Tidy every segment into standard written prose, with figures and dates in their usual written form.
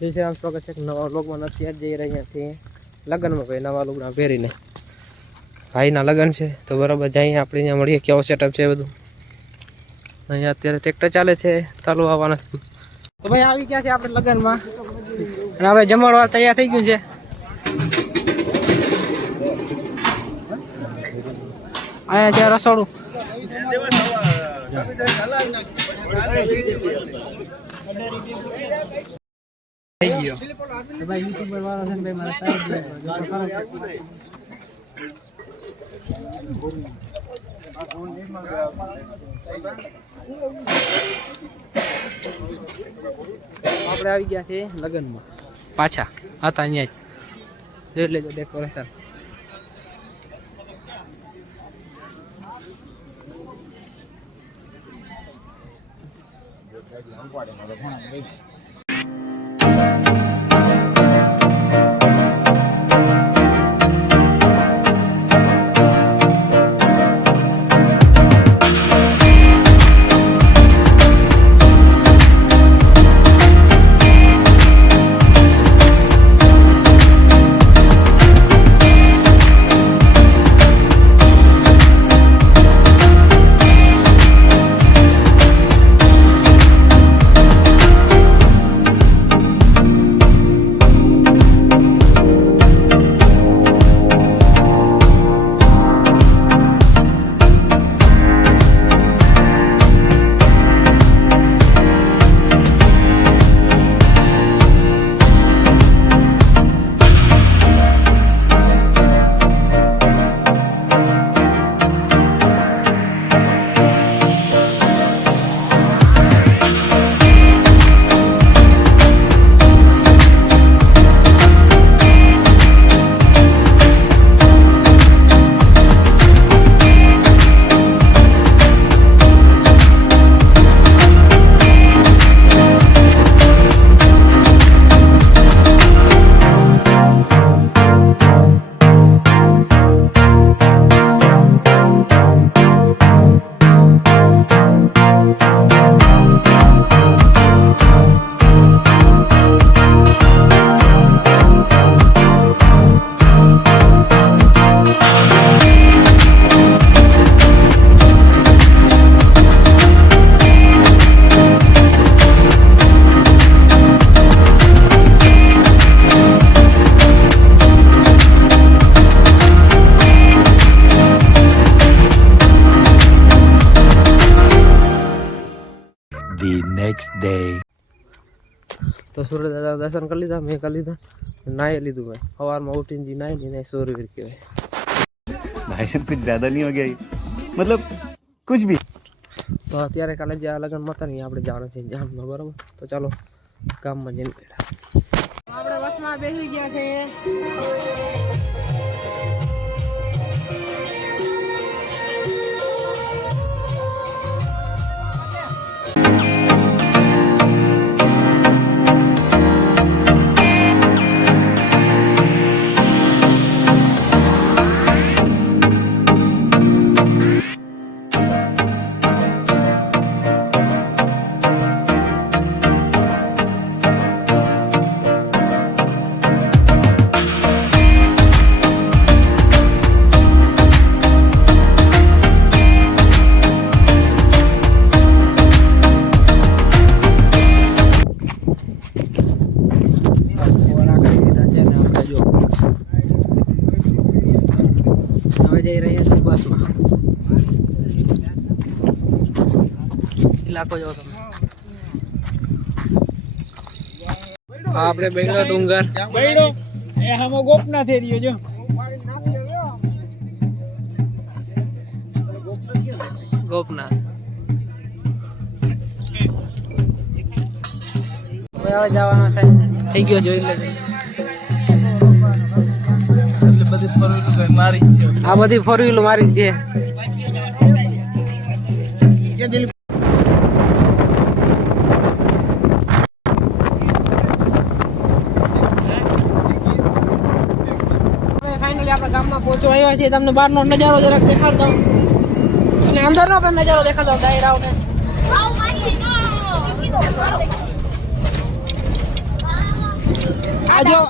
જય શ્રી રામ, સ્વાગત છે નવા વ્લોગમાં. અત્યારે જઈ રહ્યા છીએ લગ્નમાં. ભાઈ નવા લુગડા પહેરીને ભાઈના લગ્ન છે તો બરાબર જઈએ આપણે. અહીંયા મળીએ કેવો સેટઅપ છે બધું. અહીંયા અત્યારે ટ્રેક્ટર ચાલે છે, ચાલુ આવવાના. તો ભાઈ આવી ગયા છે આપણે લગ્નમાં અને હવે જમણવાર તૈયાર થઈ ગયું છે. અહીંયા છે રસોડું. થઈ ગયો ભાઈ યુટ્યુબર વાળો છે ભાઈ મારા સાહેબ આપણે આવી ગયા છે લગ્નમાં પાછા હતા અહીંયા જ જોઈ લેજો ડેકોરેશન. Next day. તો સૂર્ય દાદા દર્શન કરી લીધા, મેં કરી લીધા, નાહી લીધું ભાઈ. સવારમાં ઉઠીને જે નાહી ને સૂર્યવીર કહેવાય. भाई साहब कुछ ज्यादा नहीं हो गया मतलब कुछ भी. તો અત્યારે કાલે જે આ લગ્નમાં હતા ને આપણે જવાનું છે જામમાં, બરાબર. તો ચાલો ગામમાં જઈને આપણે બસમાં બેસી ગયા છે. જઈ રહ્યા છીએ બસમાં. ઇલાકો જો તમે આપણે બેંગલો ડુંગર બૈડો એ હમો ગોપના થઈ રહ્યો જો ગોપના. હવે જવાનો છે, થઈ ગયો જોઈ લેજો. આ બધી ફોર વ્હીલ મારી છે. ફાઇનલી આપણે ગામમાં પહોંચવા આવ્યા છીએ. તમને બહારનો નજારો જરાક દેખાડતો અને અંદરનો પણ નજારો દેખાડતો દાયરાઓને. આજો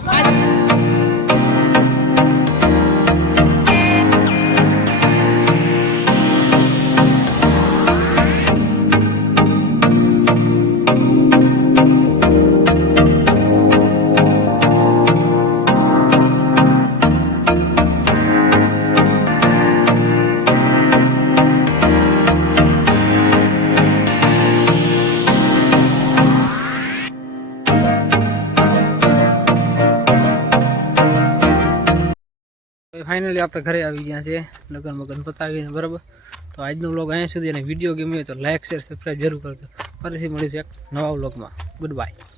ફાઇનલી આપણે ઘરે આવી ગયા છે લગન મગન પતાવીને બરાબર. તો આજનો વ્લોગ અહીંયા સુધી અને વિડીયો ગમ્યો હોય તો લાઈક શેર સબસ્ક્રાઈબ જરૂર કરજો. ફરીથી મળીશું એક નવા વ્લોગમાં. Good bye.